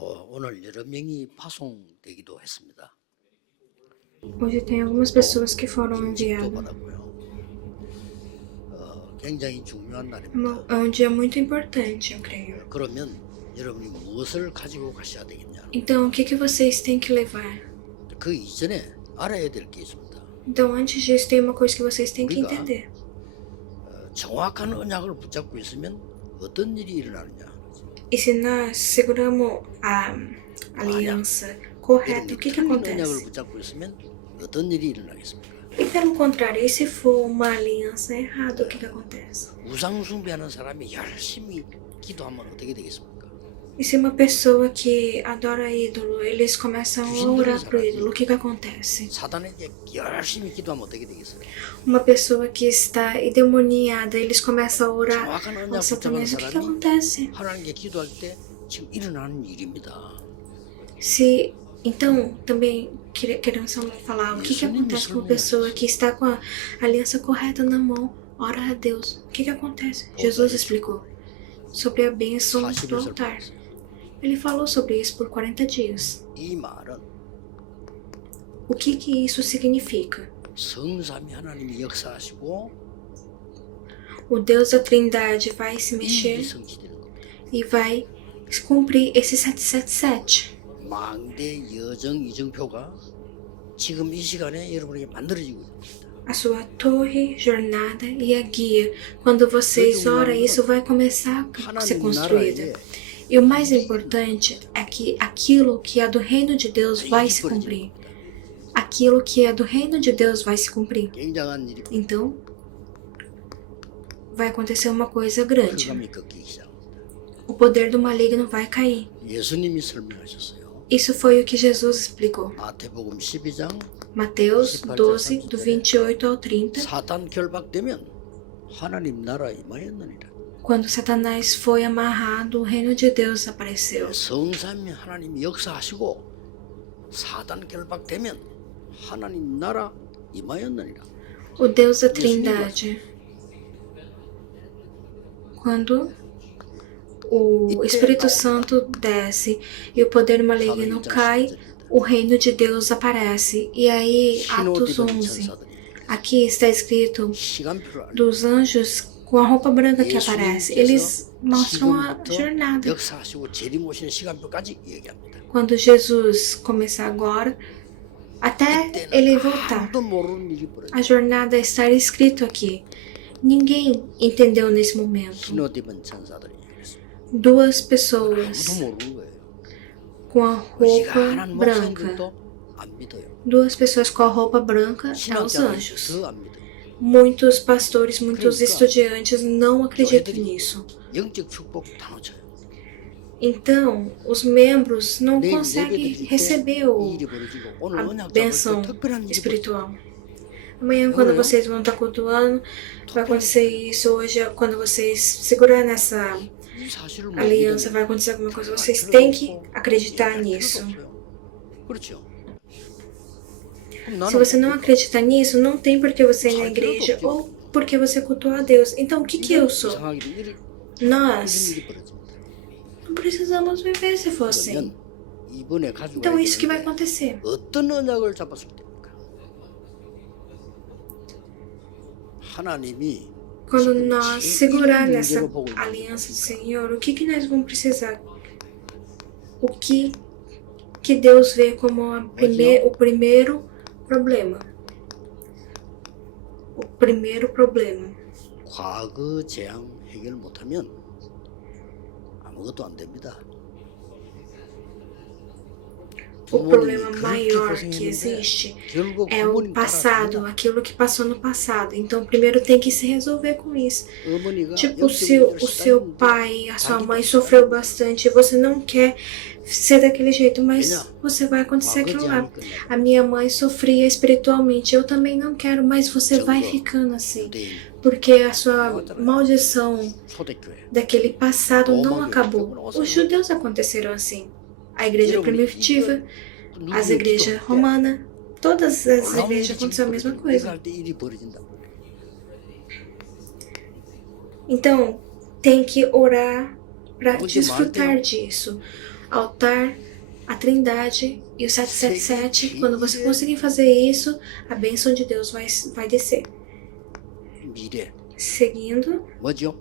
오늘 여러 명이 파송되기도 했습니다. Hoje tem algumas pessoas que foram enviadas. 받았고요. 굉장히 중요한 É 날입니다. um dia muito importante, eu creio. 그러면 여러분이 무엇을 가지고 가셔야 되겠냐? Então, o que vocês têm que levar? 그 이전에 알아야 될 게 있습니다. Então, antes disso, tem uma coisa que vocês têm que entender. 정확한 언약을 붙잡고 있으면 어떤 일이 일어나느냐? E se nós seguramos a aliança correta, o que 틀린 언약을 acontece? 붙잡고 있으면 어떤 일이 일어나겠습니까? E pelo contrário, e se for uma aliança errada, o que acontece? 우상 숭배하는 사람이 열심히 기도하면 어떻게 되겠습니까? E se uma pessoa que adora ídolo, eles começam a orar pro ídolo, o que acontece? 사단에게 열심히 기도하면 어떻게 되겠어요? Uma pessoa que está endemoniada, eles começam a orar 정확한 ao 언약 붙잡는 Satanás, o que 사람이 acontece? 하나님께 기도할 때 지금 일어나는 일입니다. Se então também queremos falar o que acontece com a pessoa que está com a aliança correta na mão, ora a Deus. O que acontece? Jesus explicou sobre a bênção do altar. Ele falou sobre isso por 40 dias. 이 말은 O que isso significa? 성삼위 하나님이 역사하시고 O Deus da Trindade vai se mexer 일이 성취되는 겁니다. e vai cumprir esse 777. 망대 여정 이정표가 지금 이 시간에 여러분에게 만들어지고 있습니다. A sua torre, jornada e a guia. Quando vocês oram, isso vai começar a ser 하나님 construído. 나라에 E o mais importante é que aquilo que é do reino de Deus vai se cumprir. Aquilo que é do reino de Deus vai se cumprir. 굉장한 일이 Então, vai acontecer uma coisa grande. 불감이 꺾이기 시작합니다. O poder do maligno vai cair. 예수님이 설명하셨어요. Isso foi o que Jesus explicou. 마태복음 12장 Mateus 12, do 28 ao 30. 사단 결박되면 하나님 나라 임하였느니라. Quando Satanás foi amarrado, o reino de Deus apareceu. 성삼위 하나님이 역사하시고 사단 결박되면 하나님 나라 임하였느니라. O Deus da Trindade. Quando o Espírito Santo desce e o poder maligno cai, o reino de Deus aparece. E aí, Atos 11, aqui está escrito 시간표를 알고 dos anjos com a roupa branca que aparece. Eles mostram a 지금부터 jornada. 역사하시고 재림 오시는 시간표까지 얘기합니다. Quando Jesus começar agora, até ele voltar. 아무도 모르는 일이 벌어져. A jornada está escrito aqui. Ninguém entendeu nesse momento. 신옷 입은 천사들이 얘기했습니다. Duas pessoas 아무도 모르는 거예요. com a roupa 시간한 branca. 목사님들도 안 믿어요. Duas pessoas com a roupa branca é os 신학자들이 anjos. 더 안 믿어요. Muitos pastores, muitos estudantes não acreditam nisso. 영적 축복 다 놓쳐요. Então, os membros não 내일 conseguem 예배 드릴 때 receber 이 일이 벌어지고 오늘 a 언약 잡을 bênção 때 특별한 일이 벌어져요. espiritual. Amanhã, quando vocês vão estar cultuando, vai acontecer isso. Hoje, quando vocês segurar nessa 이 사실을 못 aliança, 믿으면 vai acontecer alguma coisa. 들어갈 Vocês 필요도 têm que 없고 acreditar 얘기할 필요도 nisso. 없어요. 그렇죠. 그럼 Se 나는 você não acredita nisso, não tem por que você ir na igreja ou porque você cultua a Deus. Então, o que eu sou? 이상하게 일이 Nós 일이 벌어집니다. não precisamos viver se for assim. 그러면 이번에 가지고 Então, 와야 isso que vai 되는데 acontecer. 어떤 언약을 잡았을 때입니까? 하나님이 Quando 지금 nós 제일 segurar 문제로 nessa 보고 있는 aliança do Senhor, o que nós vamos precisar? O que Deus vê como o primeiro problema? O primeiro problema. 과거 재앙 해결 못하면 아무것도 안 됩니다. O problema maior que existe 결국 é o 부모님 passado, aquilo que passou no passado. Então, primeiro tem que se resolver com isso. 어머니가 Tipo, se o seu pai, a sua mãe sofreu bastante, você não quer ser daquele jeito, mas você vai acontecer aquilo lá. A minha mãe sofria espiritualmente, eu também não quero, mas você vai ficando assim. Porque a sua maldição 초대교회 daquele passado não acabou. Os judeus aconteceram assim. A igreja primitiva, as igrejas romanas, todas as igrejas aconteceu a mesma coisa. 때 일이 벌어진다. Então, tem que orar para desfrutar disso. altar, a Trindade e o 777. Quando você conseguir fazer isso, a bênção de Deus vai descer. 미래 Seguindo, 뭐죠?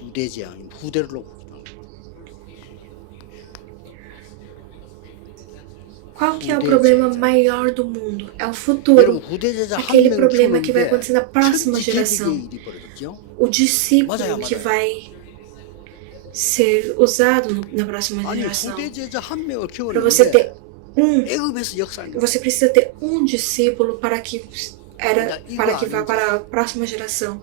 후대 재앙, 후대를 놓고. qual que é o problema maior do mundo? É o 여러분 futuro. 후대 제자 한 Aquele 명을 problema que vai 키우는데 acontecer na próxima 천지 geração. 개벽의 일이 벌어졌죠. O discípulo 맞아요, que 맞아요. vai ser usado na próxima 아니 geração. 후대 제자 한 명을 Para você 키우는데 ter 애굽에서 역사하는 거예요. você precisa ter um discípulo para que vá para a próxima geração.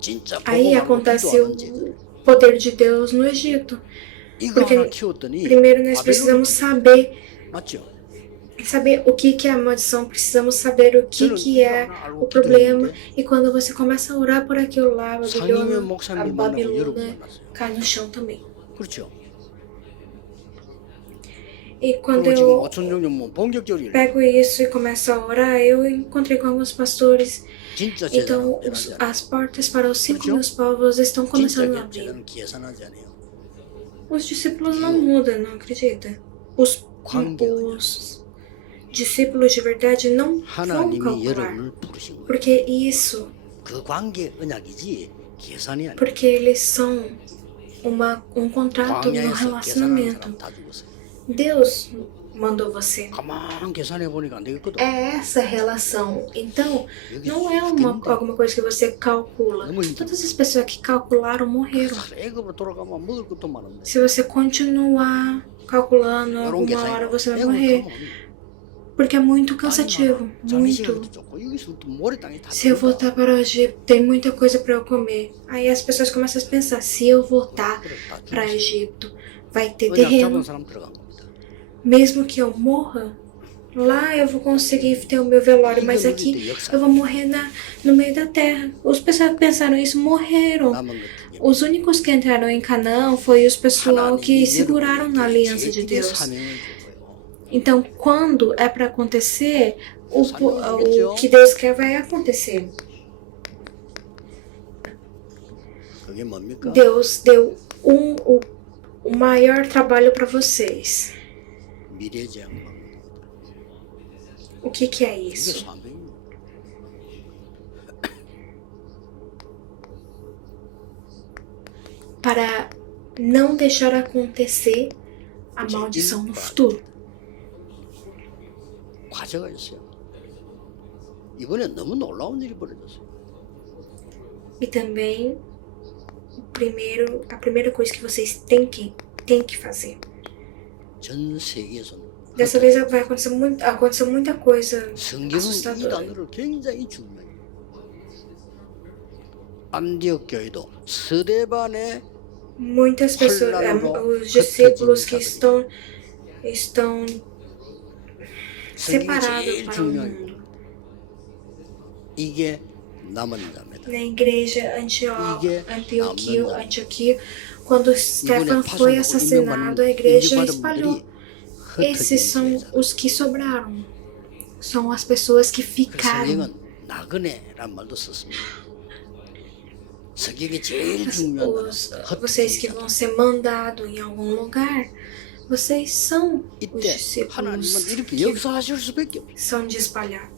진짜 Aí 보고만 acontece 기도하는 o 제들. poder de Deus no Egito. 이거 Porque 하나 키웠더니 primeiro nós precisamos saber 맞죠? o que é a maldição, precisamos saber o que é o problema. E quando você começa a orar por aquilo lá, a 상임의 Babilônia 목사님 만나고 여러분 만났어요. cai no chão também. 그렇죠? E quando 그리고 지금 eu 어촌 뭐 본격적으로 pego isso e começo a orar, eu encontrei com alguns pastores. 진짜 Então 제자는 as portas para os 5.000 povos estão 진짜 começando a abrir. 제자는 계산하지 않아요. Os discípulos não mudam, não acredita? Os discípulos de verdade não vão 하나님이 calcular. 여러분을 부르신 거예요. Porque isso, 그 관계 언약이지 계산이 아니에요. porque eles são contrato no 광야에서 계산하는 relacionamento. 사람 다 죽었어요. Deus mandou você. 가만 계산해 보니까 안 되겠거든. É essa relação. Então, 여기 não é alguma coisa que você calcula. Todas as pessoas que calcularam morreram. 애굽으로 돌아가면 먹을 것도 많은데. Se você continuar calculando, 이런 alguma 계산이 hora você vai 애굽으로 morrer. 가면 Porque é muito cansativo. Muito. 잠시간도 좁고 여기서부터 모래 땅이 다 Se eu voltar para o Egito, tem muita coisa para eu comer. Aí as pessoas começam a pensar: se eu voltar para o Egito, vai ter 언약 terreno. 잡은 사람 들어간 겁니다. Mesmo que eu morra, lá eu vou conseguir ter o meu velório, mas 이거는 aqui 이때 역사 eu vou morrer no meio da terra. Os pessoas que pensaram isso morreram. 남은 것들이 Os únicos que entraram em Canaã foi os pessoal que seguraram na aliança de Deus. 사명을 준 거예요. Então, quando é para acontecer, o que Deus quer vai acontecer. 그게 뭡니까? Deus deu o maior trabalho para vocês. 미래 제한. O que é 이게 isso? 사명입니다. Para não deixar acontecer a maldição no futuro. 과제가 있어요. 이번에 너무 놀라운 일이 벌어졌어요. E também a primeira coisa que vocês têm que fazer. 전 세계에서 Dessa vez vai acontecer muita coisa 성경은 이 assustadora. 단어를 굉장히 중요해요. 안디옥 교회도 스데반의 Muitas pessoas, os discípulos que estão separados para o mundo. 이게 남은 자입니다. Na igreja Antioquia, quando Stefan foi assassinado, a igreja espalhou. Esses são os que sobraram. São as pessoas que ficaram. 성경은 나그네란 말도 썼습니다. 성경이 제일 중요한 Vocês que vão ser mandados em algum lugar, vocês são os 이때 discípulos 하나님은 이렇게 que 역사하실 수밖에 없어요. são de espalhar.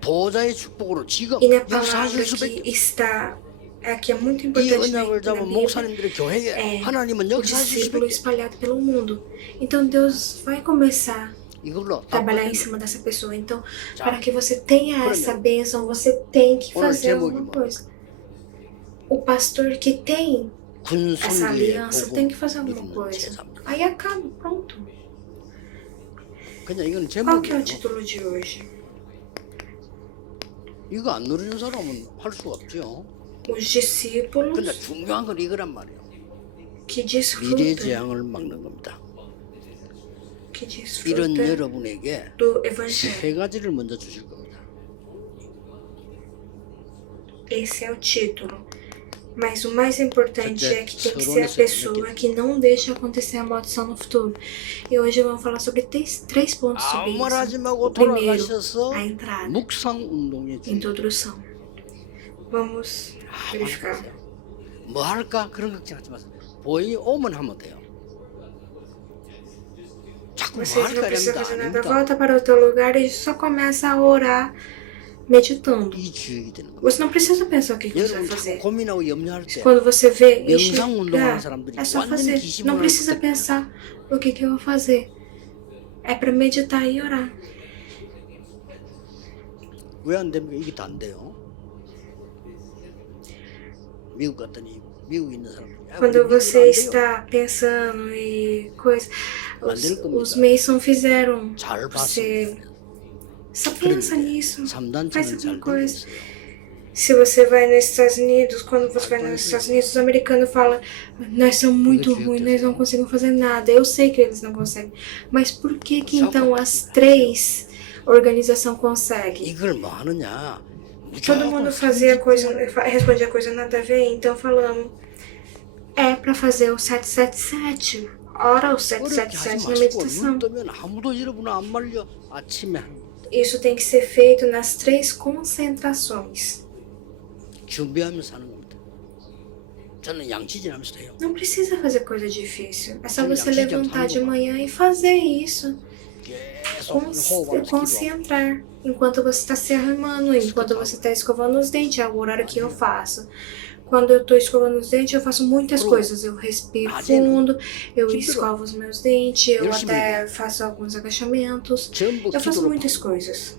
보호자의 축복으로 지금 E na 역사하실 palavra 수밖에 que está aqui é muito 이 importante 언약을 na 잡은 Bíblia, 목사님들의 교회에 é 하나님은 o 역사하실 discípulo 수밖에 espalhado pelo mundo. Então Deus vai começar 이걸로 a trabalhar em cima dessa pessoa. Então, para que você tenha essa bênção, você tem que fazer alguma coisa. O pastor que tem essa aliança tem que fazer alguma coisa. Aí acaba, pronto. 그냥 이거는 Qual que é o 제목이에요. título de hoje? 이거 안 누리는 사람은 할 수가 없죠. Os discípulos 근데 중요한 건 이거란 말이에요. que 미래 desfrutam, 재앙을 막는 겁니다. que 이런 desfrutam 여러분에게 do evangelho. 세 가지를 먼저 주실 겁니다. Esse é o título. Mas o mais importante é que tem que ser a Sorone, pessoa que não deixa acontecer a maldição no futuro. E hoje vamos falar sobre três pontos sobre 아무 말 하지 isso. 말고 Primeiro, 돌아가셔서 a entrada, 묵상 운동에 주의. introdução. Vamos verificar. 뭐 할까 그런 걱정하지 마세요. 보이 오면 하면 돼요. Vocês não precisam 말가량도 fazer nada. 아닙니다. Volta para outro lugar e só começa a orar meditando. 이 주역이 되는 거예요. Você não precisa pensar o que você vai 여러분 자꾸 fazer. 고민하고 염려할 때 Quando você vê 명상 운동하는 enxergar, 사람들이 é só 완전히 fazer. 기심을 Não 할 precisa 때 pensar o que eu vou fazer. É para meditar e orar. 왜 안 됩니까? 이게 다 안 돼요. 미국 갔더니 미국에 있는 사람들이 Quando você está pensando e coisa, os Mason fizeram. 잘 Você 봤습니다. só pensa nisso. 3단체는 Faz 잘 alguma 되고 coisa. 있어요. Se você vai nos Estados Unidos, quando você vai nos Estados Unidos, os americanos falam: nós somos muito ruins, nós não conseguimos fazer nada. Eu sei que eles não conseguem. Mas por que que então as três organizações conseguem? 이걸 뭐 하느냐? Todo mundo fazia coisa, respondia coisa nada a ver, então falamos: é para fazer o 777. Ora o 어렵게 하지 777 na 마시고 meditação. 눈 뜨면 아무도 여러분 안 말려. 아침에 Isso tem que ser feito nas três concentrações. 준비하면서 하는 겁니다. 저는 양치질하면서 해요. Não precisa fazer coisa difícil. É só Olha, você aqui já levantar tá de no- manhã e fazer isso. 계속 호흡하면서 기도하고. Concentrar. Enquanto você está se arrumando, enquanto você está escovando os dentes, é o horário que eu faço. Quando eu estou escovando os dentes, eu faço muitas coisas. Eu respiro fundo, eu escovo os meus dentes, eu até faço alguns agachamentos. 전부 Eu faço 기도로 muitas coisas.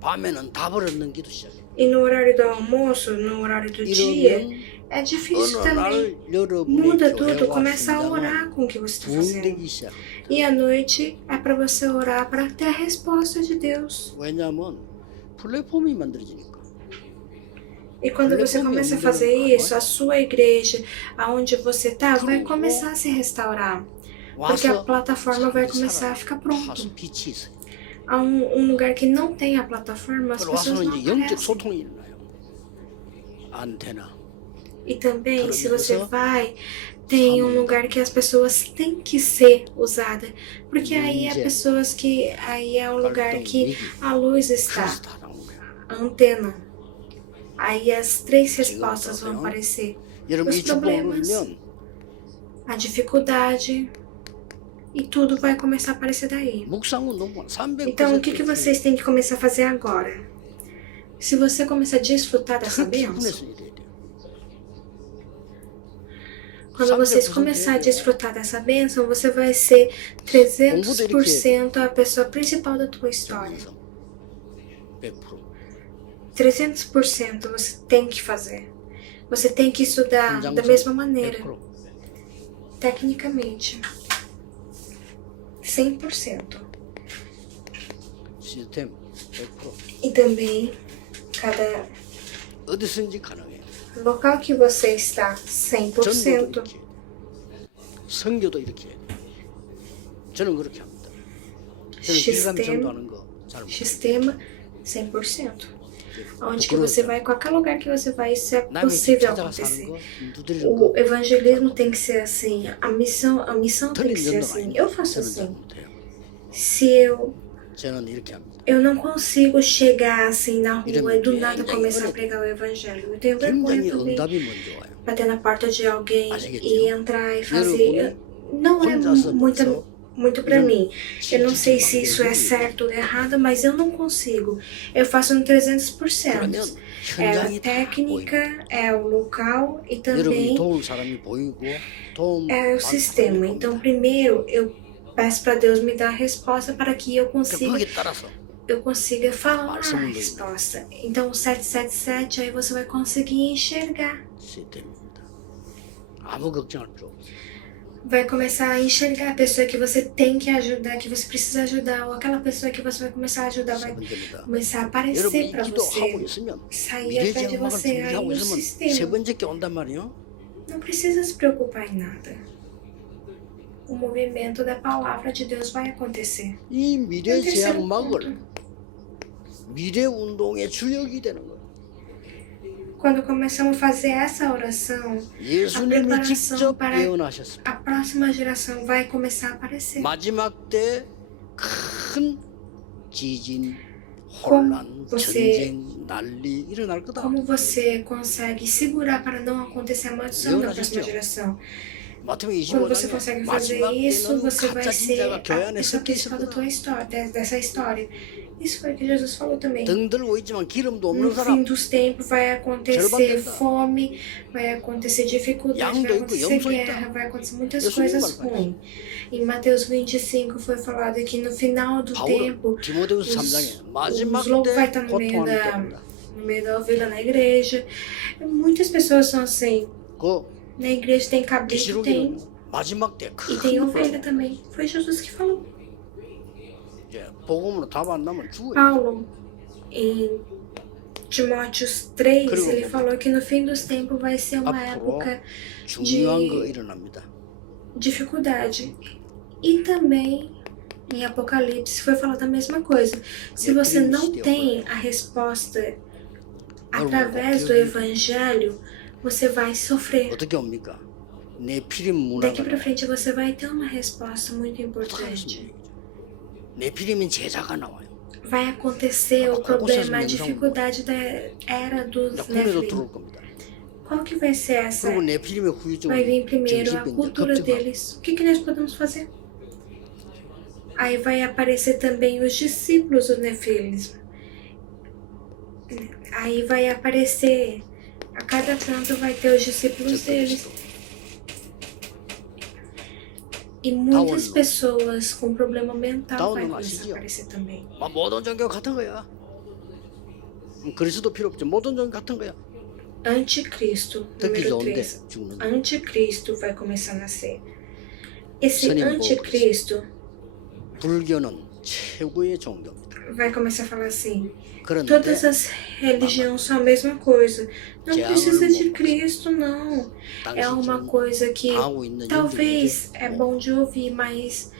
밤에는 답을 얻는 기도 시작해요. E no horário do almoço, no horário do dia, 이러면 é difícil 어느 também. 날 여러분이 Muda tudo, 교회와 começa a 성장은 orar com o que você está fazendo. 부흥되기 시작. E à noite é para você orar para ter a resposta de Deus. 왜냐하면 플랫폼이 만들어지니까. E quando você começa a fazer isso, a sua igreja, aonde você está, vai começar a se restaurar. Porque a plataforma vai começar a ficar pronta. 가서 빛이 있어요. Há um lugar que não tem a plataforma, as pessoas 와서는 não 이제 영적 aparecem. 소통이 일어나요. 안테나. E também, se você vai, tem um lugar que as pessoas têm que ser usadas. Porque aí é pessoas que... Aí é um lugar que a luz está. 그래서 다 나온 거야. A antena. Aí as três respostas vão aparecer. 여러분 Os 이 축복을 problemas, 누리면 a dificuldade, e tudo vai começar a aparecer daí. 묵상 운동만 300%. Então, o que vocês têm que começar a fazer agora? Se você começar a desfrutar dessa bênção, 기분에서 이래야 돼요. quando vocês começarem a desfrutar dessa bênção, você vai ser 300% a pessoa principal da tua história. 100%. 300% você tem que fazer. Você tem que estudar da mesma maneira, 100%. tecnicamente. 100%. 시스템 100%. E também, cada 어디서든지 가능해요. local que você está, 전도도 100%. 이렇게. 선교도 이렇게 해요. 저는 그렇게 합니다. 저는 길감 전도하는 거 잘 못해요. Sistema 100%. Onde que você vai, qualquer lugar que você vai, isso é 남의 집 possível 찾아가서 하는 acontecer. 거, 두드리는 O 거, evangelismo tem que ser assim, a missão tem 틀린 que ser 전도가 assim. 아닙니다. Eu faço 저는 잘 assim. 못해요. Se 저는 이렇게 합니다. eu não consigo chegar assim na rua e do nada começar a pregar o evangelho. Eu tenho vergonha 굉장히 também. 응답이 먼저 와요. Bater na porta de alguém e entrar e fazer. 여러분이 Não é 혼자서 muito pra mim. Eu não sei se isso é certo ou errado, mas eu não consigo. Eu faço no 300%. 그러면 É a 현장이 다 보이고 técnica, é o local e 여러분이 também 도울 사람이 보이고 도움 é o 받을 sistema. 사람이 Então, 보입니다. primeiro, eu peço para Deus me dar a resposta para que eu 그러니까 거기에 consiga, 따라서 falar a resposta. Então, o 777, aí você vai conseguir enxergar. 시스템입니다. 아무 걱정할 필요 없어요. Vai começar a enxergar a pessoa que você tem que ajudar, que você precisa ajudar, ou aquela pessoa que você vai começar a ajudar, vai 세 번째입니다. começar a 여러분이 aparecer para 기도하고 você, 있으면 sair atrás de 미래지향막을 você. Aí 준비하고 o 있으면 세 sistema 번째 게 온단 말이에요. não precisa se preocupar em nada. O movimento da palavra de Deus vai acontecer. 이 E o terceiro 미래지향막을 ponto, 미래 운동의 주역이 되는 거예요. quando começamos a fazer essa oração, 예수님이 preparação 직접 para 예언하셨습니다. a próxima geração vai começar a aparecer. 마지막 때 큰 지진, Como 혼란, você- 전쟁, 난리 일어날 거다. Como você consegue segurar para não acontecer a maldição da 예언하셨죠? próxima geração? 마태복음 Quando você 25장에 consegue fazer 마지막 isso, 때는 você vai 가짜 ser 진자가 교회 a 안에 pessoa 섞여 principal da 있었구나. tua história, dessa história. Isso foi o que Jesus falou também. 등 들고 있지만 기름도 없는 No fim 사람, dos tempos vai acontecer 절반된다. fome, vai acontecer dificuldade, 양도 vai 있고 acontecer 염소 guerra, 있다. vai acontecer muitas 예수님 coisas 말씀하셨죠. ruins. Em Mateus 25 foi falado que no final do tempo 바울은 디모데후서 3장에 마지막 os lobos vai 때 estar no meio 고통하는 da, 때입니다. no meio da ovelha na igreja. Muitas pessoas são assim. 그 Na igreja tem cabrito, tem. 계시록에는 마지막 때 E tem 큰 ovelha 불, também. Foi Jesus que falou. 이제 복음으로 답 안 나면 죽어요. Paulo, em Timóteos 3, 그리고 ele falou que no fim dos tempos vai ser uma 앞으로 época 중요한 거 일어납니다. dificuldade. E também em Apocalipse foi falado a mesma coisa. Se você não tem a resposta através do Evangelho, você vai sofrer. 어떻게 옵니까? 네피림 Daqui 문화가 pra frente você vai ter uma resposta muito importante. 네피림인 제자가 나와요. Vai acontecer o problema, a dificuldade da era dos 꿈에도 Nephilim. 들어올 겁니다. Qual que vai ser essa? 그리고 네피림의 후유증은 Vai vir primeiro a 정신병자, cultura 급증하고 deles. O que nós podemos fazer? Aí vai aparecer também os discípulos do nefilismo. Aí vai aparecer, a cada canto vai ter os discípulos deles. E muitas pessoas com problema mental vai começar a aparecer também. 모든 종교 같은 거야. 그리스도 필요 없죠. 모든 종교 같은 거야. Anticristo, 듣기 número 좋은데 3. 죽는 거. Anticristo vai começar a nascer. Esse 선임 anticristo 불교는 최고의 종교입니다. vai começar a falar assim: 그런데 todas as religiões são a mesma coisa. Não 재앙을 precisa de 먹고 Cristo, não. É uma 당신 coisa que 당하고 있는 talvez é 일들이 bom de ouvir, mas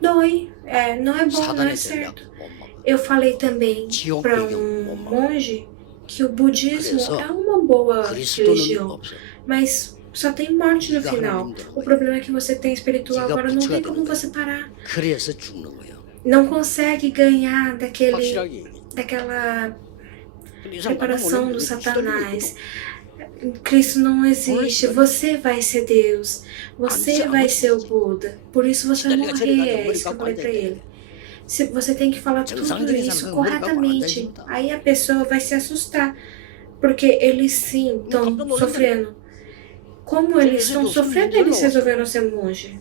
dói. É, não é bom, não é 사단의 certo. 전략 못 막아. Eu falei também 지옥 para 배경 못 막아. monge que o budismo 그래서 é uma boa 그리스도는 religião, 없어요. mas só tem morte no 네가 final. 하나님 되는 O 거야. problema é que você tem espiritual, 네가 agora não 부처가 tem como 되는 você parar. 그래서 죽는 거예요. Não consegue ganhar 확실하게 얘기해. daquela 근데 이 사람 preparação 깜짝 do 놀랐네. Satanás. Cristo não existe, você vai ser Deus, você vai ser o Buda, por isso você vai morrer, é isso que eu falei pra ele. Se você tem que falar tudo isso corretamente, aí a pessoa vai se assustar, porque eles sim estão sofrendo. Como eles estão sofrendo, eles resolveram ser monge.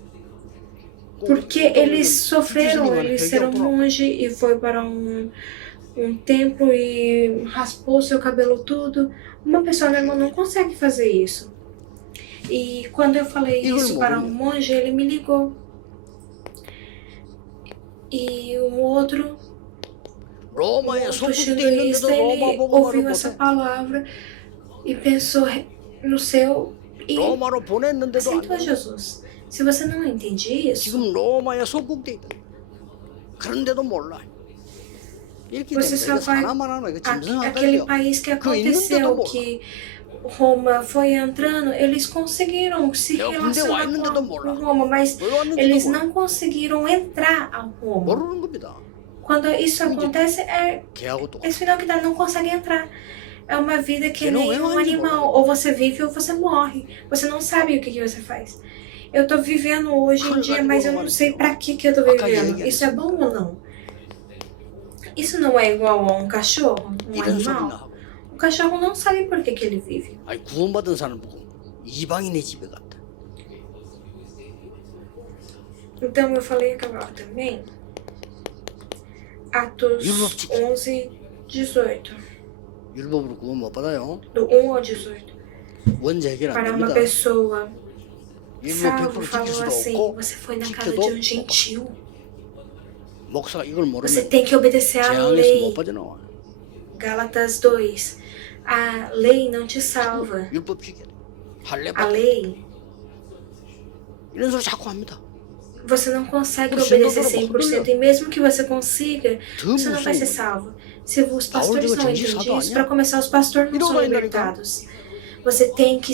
Porque eles sofreram, eles serão monge e foi para um templo e raspou seu cabelo tudo. Uma pessoa normal não consegue fazer isso. E quando eu falei isso para um monge, ele me ligou. E um outro chinês, ele ouviu essa palavra e pensou no seu e aceitou Jesus. Se você não entende isso, 지금 로마에 속국돼 있다. 그런데도 몰라. 이렇게 você 되면 só 이거 vai 하나만 하면 이거 짐승한 aquele 거예요. país que 그 있는데도 aconteceu 몰라. que Roma foi entrando, eles conseguiram se 내가 군대 와 relacionar 있는데도 com 몰라. Roma, mas 왜 왔는지도 eles 몰라. não conseguiram entrar a Roma. 모르는 겁니다. Quando isso acontece, é 개하고 똑같아. esse final que dá, não consegue entrar. É uma vida que não nem é um onde animal. Ou você vive ou você morre. Você não sabe o que você faz. Eu tô vivendo hoje em dia, mas eu não sei pra que eu tô vivendo. Isso é bom ou não? Isso não é igual a um cachorro, um 이런 소리 animal? 나고. O cachorro não sabe por que ele vive. 아니 구원받은 사람 보고 이방인의 집에 갔다. Então eu falei agora também. Atos 11, 18. 율법으로 구원 못 받아요. Do 1 ao 18. 원죄 해결 안 Para uma 됩니다. pessoa 율법 salvo 100% 지킬 falou 수도 assim: 없고 você foi na casa 지켜도 de um 못 gentil. 목사가 이걸 Você 모르면 tem que obedecer à 재앙에서 못 lei. 빠져나와. Gálatas 2. A lei não te salva. 율법 지켜야 돼. 할례 A 받아. lei, 이런 소리 자꾸 합니다. você não consegue obedecer 100%. E mesmo que você consiga, você não vai ser salvo. Se os pastores não entendem isso, para começar, os pastores não são libertados. Você tem que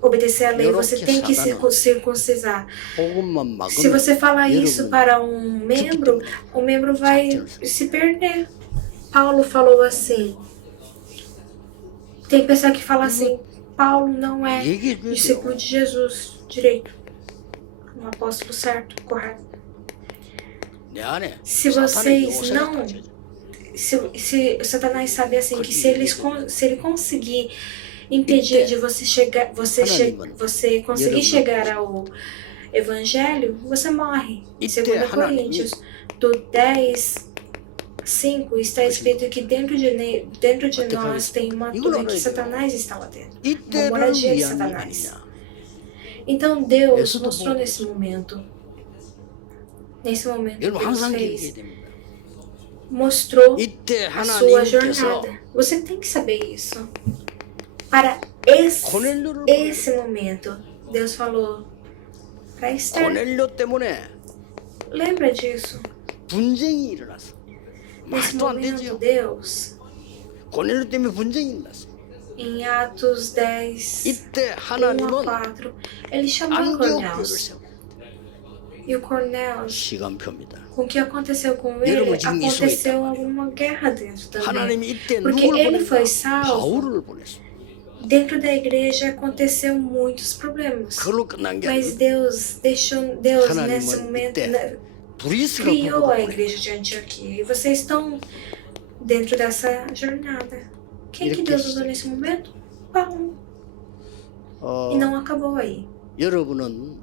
obedecer à lei, você tem que se circuncisar. 복음만 Se 막으면 você falar isso para um membro, o membro vai se perder. Paulo falou assim. Tem pessoa que fala assim: Paulo não é 얘기해 줘야 discípulo 돼요. de Jesus. direito. Um apóstolo certo, correto. 내 안에 Se 사탄의 vocês 요새가 não... 터져져. Se Satanás sabe assim, que se ele conseguir impedir de você chegar, você conseguir chegar ao evangelho, você morre. Em 2 Coríntios, do 10:5 está escrito que dentro de nós tem uma torre que Satanás está lá dentro. Uma 이때를 moradia de 위함이 Satanás. 아니냐. Então Deus 예수도 mostrou 보고 nesse momento 여러분 Deus 항상 fez, 기억해야 됩니다. mostrou 이때 a sua 하나님께서 jornada. Você tem que saber isso. Para esse momento, Deus falou para Esther. 고넬료 때문에 Lembra disso? 분쟁이 일어났어. Nesse 말도 안 momento, 되죠. Deus, 고넬료 때문에 분쟁이 일어났어. em Atos 10, 이때 1 a 하나님은 4, ele chamou 안디옥 교회를 Cornélios. 세워. E o Cornélios, 시간표입니다. com o que aconteceu com ele, 여러분 지금 이 속에 aconteceu 있단 alguma guerra dentro também. 하나님이 이때 Porque 누굴 ele 보냈나? foi salvo. 바울을 보냈어. Dentro da igreja aconteceu muitos problemas. 그걸로 끝난 게 Mas 아니고 Deus nesse 하나님은 momento, 이때 브리스가 criou a 보냈어. igreja de Antioquia. E vocês estão dentro dessa jornada. Quem que Deus usou nesse momento? Paulo. E não acabou aí. 여러분은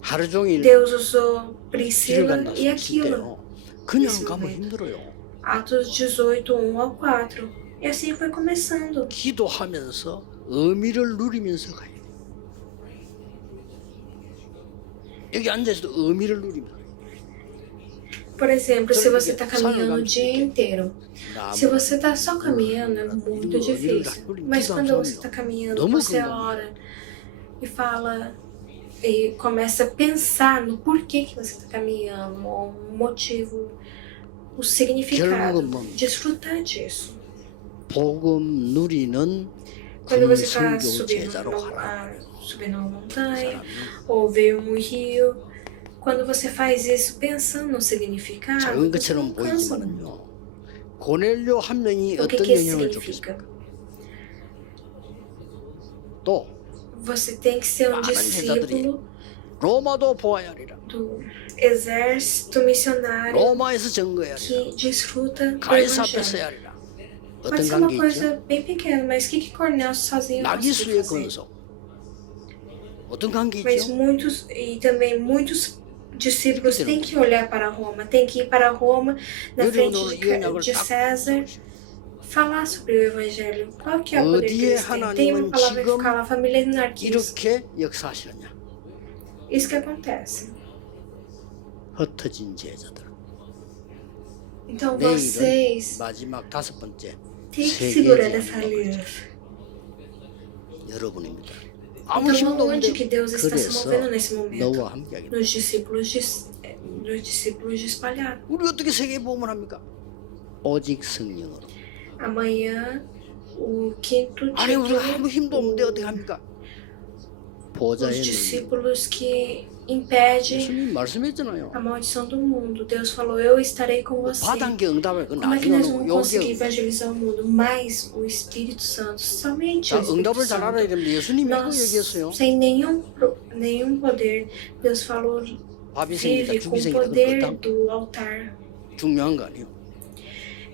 하루 종일 Deus usou 길을 Priscila 간다 e 했을 Aquila. 때요. 그냥 Nesse 가면 momento. 힘들어요. Atos 18, 1 ao 4. E assim foi começando. 기도하면서 의미를 누리면서 가야 돼. 여기 앉아서도 의미를 누리면서. Por exemplo, se você está caminhando o dia inteiro, se você está só caminhando, é muito difícil. Mas quando você está caminhando, você ora e fala e começa a pensar no porquê que você está caminhando, o motivo, o significado, desfrutar disso. 복음 누리는 Quando você está 금성교 subindo 제자로 가라. uma montanha ou ver um rio, quando você faz isso pensando no significado, 작은 você não 것처럼 cansa. 보이지만은요. 고넬료 한 명이 O que 어떤 que isso 영향을 significa? 줬겠습니까? 또 Você tem que ser um 많은 제자들이 discípulo 로마도 보아야 하리라. do exército missionário 로마에서 증거해야 하리라. que desfruta do 가이사 앞에 서야 evangelho. 하리라. Pode 어떤 ser uma 관계 있죠? coisa bem pequena, mas o que Cornélio sozinho conseguiu 나기수의 fazer? 건속. 어떤 관계 Mas 있죠? muitos discípulos têm que olhar para Roma, têm que ir para Roma na frente de César, falar sobre o evangelho. Qual que é o poder que eles têm? Tem uma palavra que fala família anarquista. 이렇게 역사하시느냐? Isso que acontece. 흩어진 제자들. Então 내일은 vocês 마지막 5번째 têm que segurar essa 세계의 aliança. 여러분입니다. 아무 힘도 Então, onde 없는데 que Deus está se 그래서 movendo nesse momento? 너와 함께하겠다. Nos discípulos espalhados. 우리 어떻게 세계 복음을 합니까? 오직 성령으로. Amanhã, o quinto 아니 우리 아무 título, 힘도 없는데 어떻게 합니까? os 보좌의 능력. discípulos que impedem 예수님 말씀했잖아요. a maldição do mundo. Deus falou, eu estarei com você. 바단계 응답을 그 Como é que nós 나중에 vamos conseguir 요게 evangelizar o mundo? Mas o Espírito Santo, somente o 자, Espírito 응답을 잘 알아야 Santo. 됩니다. 예수님이 그거 Nós, 얘기했어요. sem nenhum poder, Deus falou, 밥이 생기다 vive 죽이 com o 생기다 poder 그건 do altar. 중요한 거 아니에요.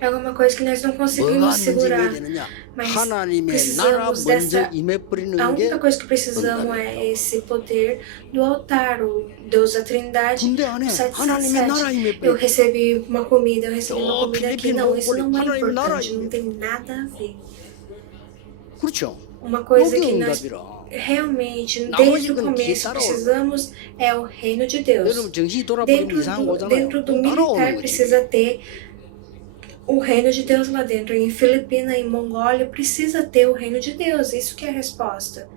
É alguma coisa que nós não 뭐가 conseguimos 문제가 segurar. 되느냐? Mas 하나님의 나라 precisamos 먼저 dessa. 임해버리는 A 게 única coisa que precisamos é esse poder do altar, o Deus da Trindade. 군대 안에 O 하나님의 나라 777. Eu 임해버리는 recebi uma comida, eu recebi uma comida aqui. Filipe Não, isso não é 하나님 나라 importante, não tem nada a ver. 그렇죠. Uma coisa 요게 que nós 응답이라. realmente, 나머지 desde o 건 뒤에 começo, 따라올 precisamos é o reino de Deus. 여러분 정신이 돌아버리면 이상한 거잖아요. Dentro do militar 따라오는 거지. precisa ter o reino de Deus lá dentro. Em Filipina, em Mongólia, precisa ter o reino de Deus. Isso que é a resposta.